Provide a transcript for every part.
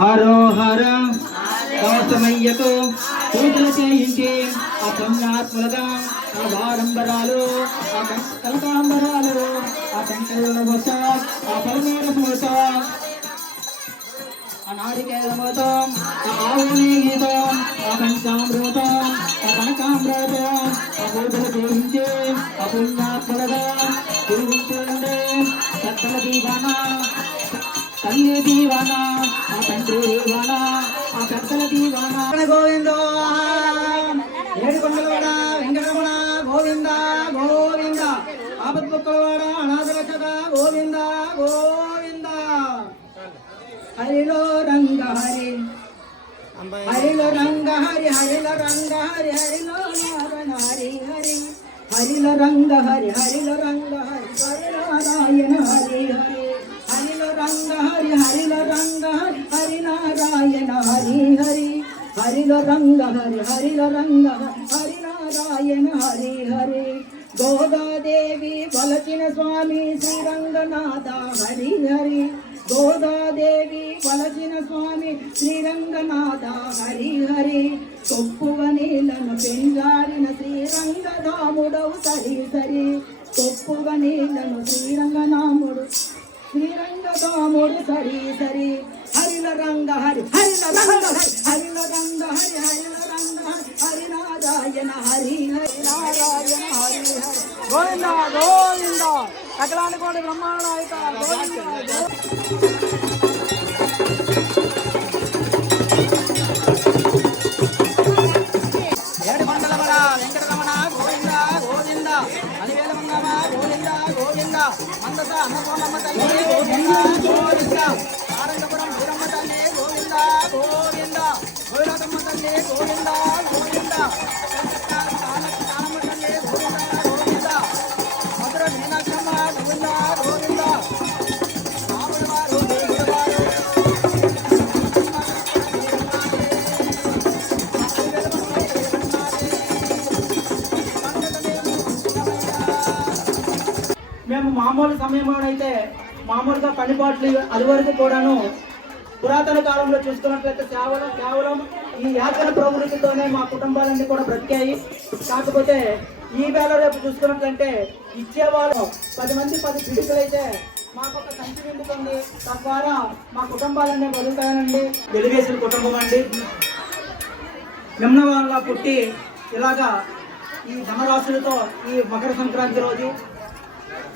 హరోహర కవసమయ్యతో పూజలు చేయించి ఆ పుణ్యాత్ములుగా ఆ వారంబరాలు ఆ కనకాంబరాలు ఆ టెంకల మూత ఆ పలమేర మూత ఆ నారికేళమూతం ఆ ఆవుని గీతం ఆ పంచామృతం ఆ కనకామృతం ఆ పూజలు చేయించి ఆ పుణ్యాత్ములుగా తిరుగుతుండే సత్తల దీవాన తల్లి దీవాన ఆ తండ్రి దీవాన ఆ పెద్దల దీవాన గోవిందో ఏడుకొండలవాడ వెంకటరమణ గోవింద గోవింద ఆపద్ముక్కలవాడ అనాథరక్షక గోవింద గోవింద హరిలో రంగ హరి హరిలో రంగ హరి హరిలో రంగ హరి హరిలో నారాయణ హరి హరి హరిలో రంగ హరి హరిలో రంగ హరి హరిలో నారాయణ హరి హరి హరిలో రంగ హరి హరిలో రంగ హరి హరి నారాయణ హరి హరి హరిలో రంగ హరి హరిలో రంగ హరి నారాయణ హరి హరి గోదాదేవి వలచిన స్వామి శ్రీరంగనాథ హరి హరి గోదాదేవి వలచిన స్వామి శ్రీరంగనాథ హరి హరి తొప్పువ నీలను పెంజారిన శ్రీరంగధాముడవు సరి సరి తొప్పువ నీలను శ్రీరంగనాముడు శ్రీరంగధాముడు సరి సరి హరిల రంగ హరి హరిల రంగ హరి హరిల రంగ హరి హరిల రంగ హరి హరి నారాయణ హరి హరి నారాయణ హరి హరి గోవింద గోవింద అఖిలాండ కోటి బ్రహ్మాండ నాయక గోవింద ఏడుకొండలవాడ వెంకటరమణ గోవింద గోవింద అలివేల మంగమ్మ గోవింద గోవింద మందస అన్నపూర్ణమ్మ తల్లి గోవింద గోవింద ఆరంగపురం వీరమ్మ తల్లి గోవింద గోవింద గోవిందమ్మ తల్లి గోవింద గోవింద కానమ్మ తల్లి గోవింద గోవింద మధుర మీనాక్షమ్మ గోవింద గోవింద మేము మామూలు సమయంలోనైతే మామూలుగా పనిపాట్లు అది వరకు కూడాను పురాతన కాలంలో చూసుకున్నట్లయితే కేవలం ఈ యాత్ర ప్రవృత్తితోనే మా కుటుంబాలన్నీ కూడా బ్రతికాయి. కాకపోతే ఈ వేళ రేపు చూసుకున్నట్లయితే ఇచ్చేవాళ్ళు 10 మంది 10 పిడుకులైతే మాకు ఒక సంచి నిండుతుంది. తద్వారా మా కుటుంబాలన్నీ బతుకుతాయనండి. వెలుగేసిన కుటుంబం అండి. నిమ్న వాళ్ళ పుట్టి ఇలాగా ఈ ధనరాశులతో ఈ మకర సంక్రాంతి రోజు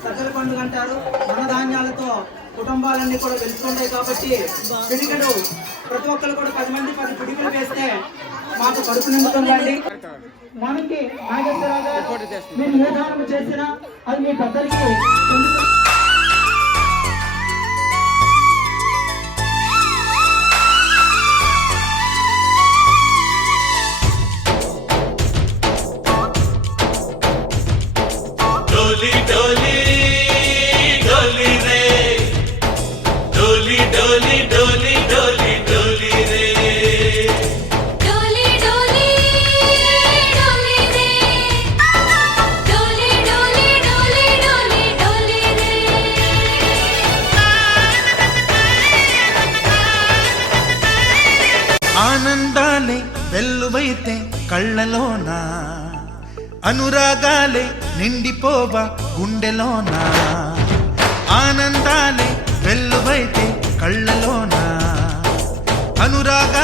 సకల పండుగ అంటారు. ధనధాన్యాలతో కుటుంబాలన్నీ కూడా వెలుచుకుంటాయి. కాబట్టి పిడికడు ప్రతి ఒక్కరు కూడా 10 మంది 10 పిడికలు వేస్తే మాకు కడుపు నిండుతుందండి. మనకి నాగేశ్వరరావు మీరు ఏ దానం చేసినా అది మీ పెద్దలకి ఆనందాలే వెల్లువైతే కళ్ళలోన అనురాగాలే నిండిపోవా గుండెలోన ఆనందాలే వెల్లువైతే కళ్ళలోన అనురాగా